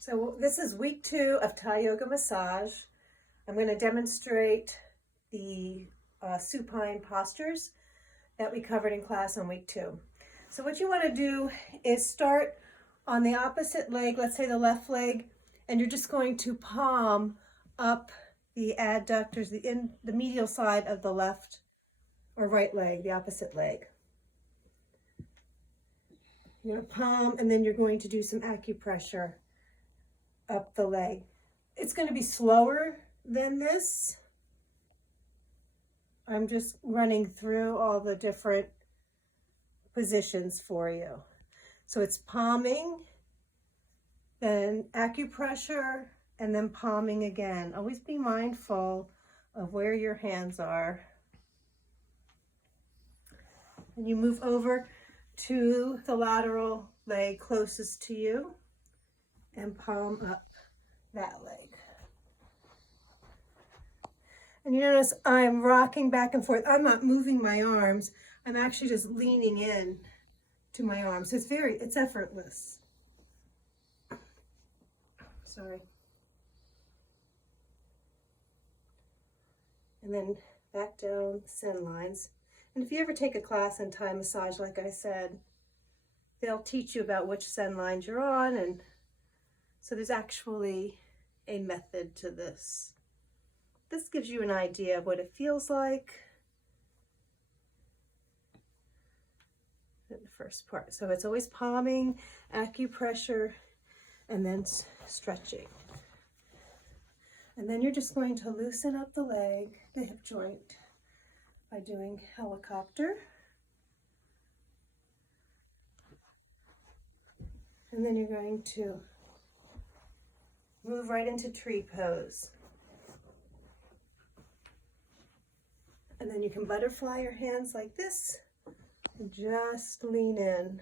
So this is week 2 of Thai yoga massage. I'm going to demonstrate the supine postures that we covered in class on week 2. So what you want to do is start on the opposite leg, let's say the left leg, and you're just going to palm up the adductors, the medial side of the left or right leg, the opposite leg. You're going to palm, and then you're going to do some acupressure up the leg. It's going to be slower than this. I'm just running through all the different positions for you. So it's palming, then acupressure, and then palming again. Always be mindful of where your hands are. And you move over to the lateral leg closest to you and palm up that leg. And you notice I'm rocking back and forth. I'm not moving my arms. I'm actually just leaning in to my arms. So it's effortless. Sorry. And then back down Sen lines. And if you ever take a class in Thai massage, like I said, they'll teach you about which Sen lines you're on, and so there's actually a method to this. This gives you an idea of what it feels like in the first part. So it's always palming, acupressure, and then stretching. And then you're just going to loosen up the leg, the hip joint, by doing helicopter. And then you're going to move right into tree pose. And then you can butterfly your hands like this and just lean in.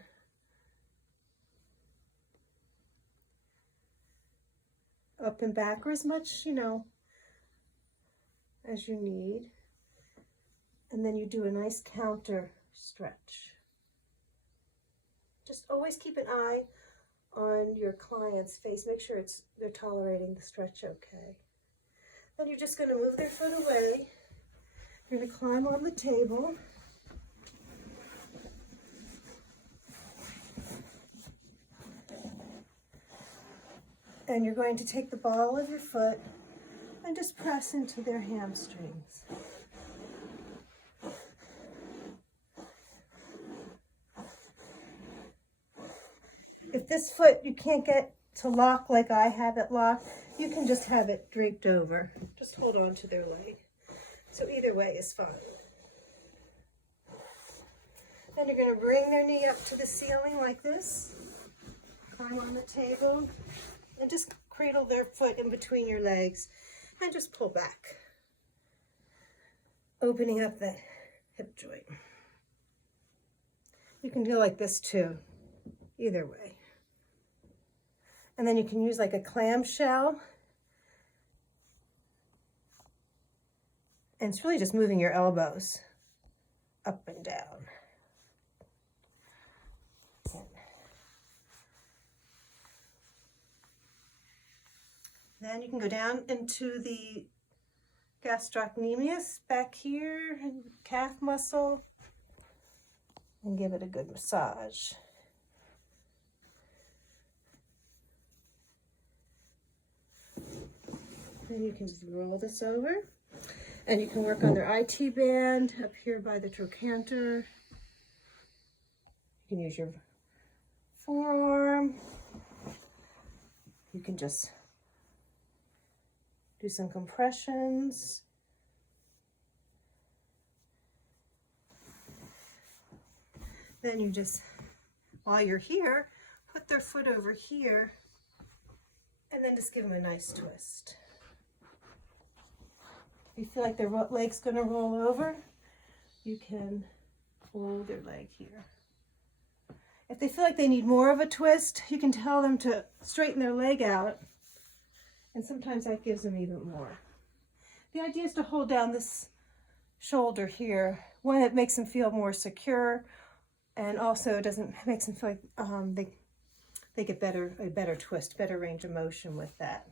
Up and back, or as much, as you need. And then you do a nice counter stretch. Just always keep an eye on your client's face. Make sure they're tolerating the stretch okay. Then you're just going to move their foot away. You're going to climb on the table. And you're going to take the ball of your foot and just press into their hamstrings. If this foot you can't get to lock like I have it locked, you can just have it draped over. Just hold on to their leg. So either way is fine. Then you're going to bring their knee up to the ceiling like this. Climb on the table and just cradle their foot in between your legs and just pull back, opening up that hip joint. You can do like this too, either way. And then you can use like a clamshell. And it's really just moving your elbows up and down. Then you can go down into the gastrocnemius back here, and calf muscle, and give it a good massage. Then you can just roll this over, and you can work on their IT band up here by the trochanter. You can use your forearm. You can just do some compressions. Then you just, while you're here, put their foot over here and then just give them a nice twist. If you feel like their leg's going to roll over, you can pull their leg here. If they feel like they need more of a twist, you can tell them to straighten their leg out, and sometimes that gives them even more. The idea is to hold down this shoulder here. One, it makes them feel more secure, and also it makes them feel like they get a better twist, better range of motion with that.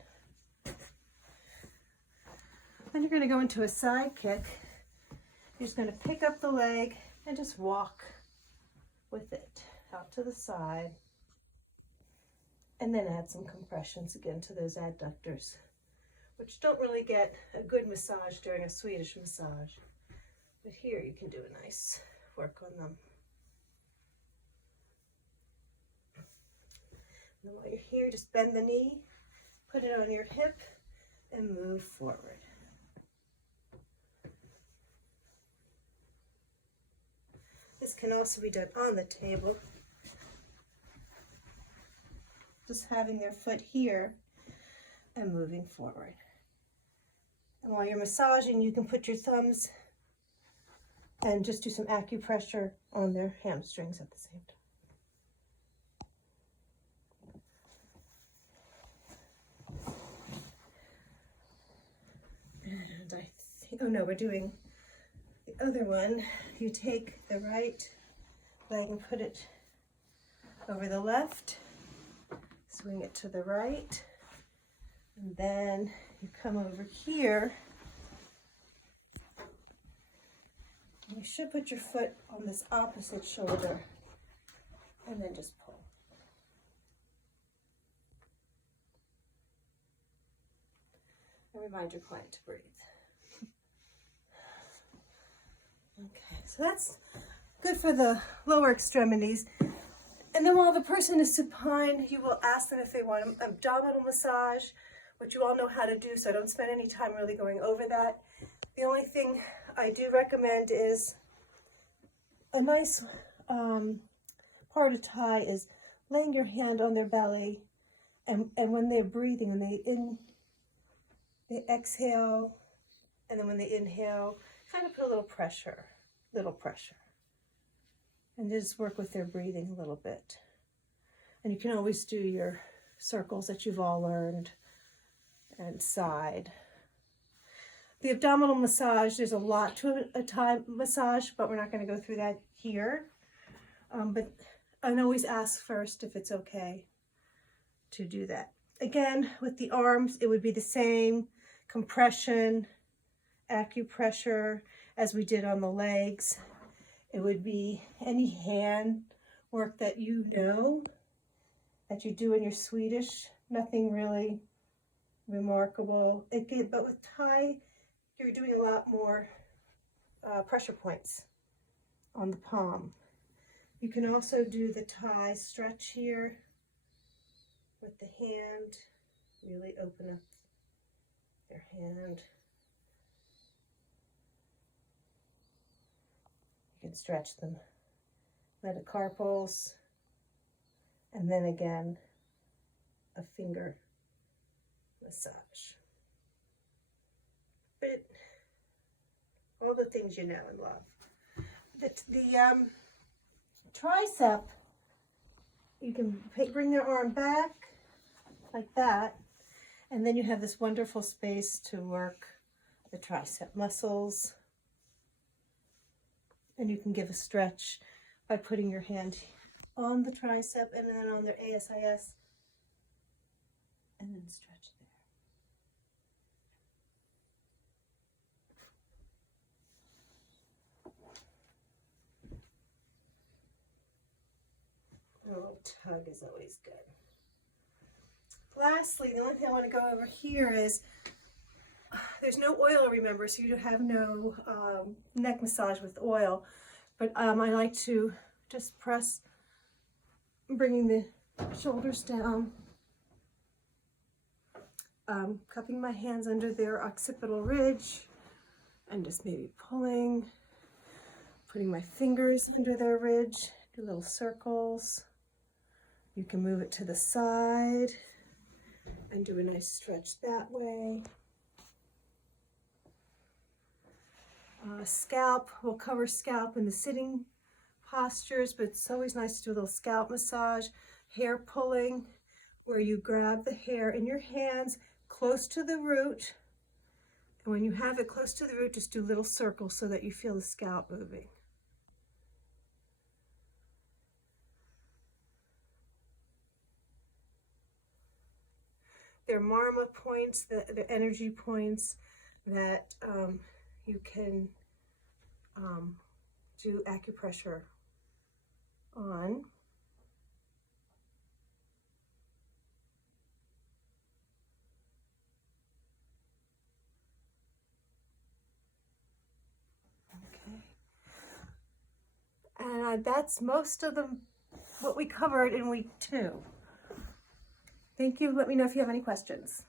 Then you're going to go into a side kick. You're just going to pick up the leg and just walk with it out to the side. And then add some compressions again to those adductors, which don't really get a good massage during a Swedish massage. But here you can do a nice work on them. And while you're here, just bend the knee, put it on your hip, and move forward. This can also be done on the table. Just having their foot here and moving forward. And while you're massaging, you can put your thumbs and just do some acupressure on their hamstrings at the same time. And I think, oh no, we're doing the other one. You take the right leg and put it over the left. Swing it to the right, and then you come over here. You should put your foot on this opposite shoulder, and then just pull. And remind your client to breathe. Okay, so that's good for the lower extremities. And then while the person is supine, you will ask them if they want an abdominal massage, which you all know how to do, so I don't spend any time really going over that. The only thing I do recommend is a nice part of Thai is laying your hand on their belly, and when they're breathing, when they exhale, and then when they inhale, kind of put a little pressure. And just work with their breathing a little bit. And you can always do your circles that you've all learned and side. The abdominal massage, there's a lot to a Thai massage, but we're not going to go through that here. But I always ask first if it's okay to do that. Again, with the arms, it would be the same compression, acupressure as we did on the legs. It would be any hand work that you know that you do in your Swedish, nothing really remarkable. But with Thai, you're doing a lot more pressure points on the palm. You can also do the Thai stretch here with the hand. Really open up your hand. You can stretch them metacarpals, and then again a finger massage. But all the things you know and love. The tricep, you can bring their arm back like that, and then you have this wonderful space to work the tricep muscles. And you can give a stretch by putting your hand on the tricep and then on their ASIS, and then stretch there. A little tug is always good. Lastly, the only thing I want to go over here is there's no oil, remember, so you have no neck massage with oil. But I like to just press, bringing the shoulders down, cupping my hands under their occipital ridge, and just maybe pulling, putting my fingers under their ridge, do little circles. You can move it to the side and do a nice stretch that way. Scalp, we'll cover scalp in the sitting postures, but it's always nice to do a little scalp massage. Hair pulling, where you grab the hair in your hands close to the root, and when you have it close to the root, just do little circles so that you feel the scalp moving. they're marma points, the energy points that you can do acupressure on. Okay. And that's most of what we covered in week 2. Thank you. Let me know if you have any questions.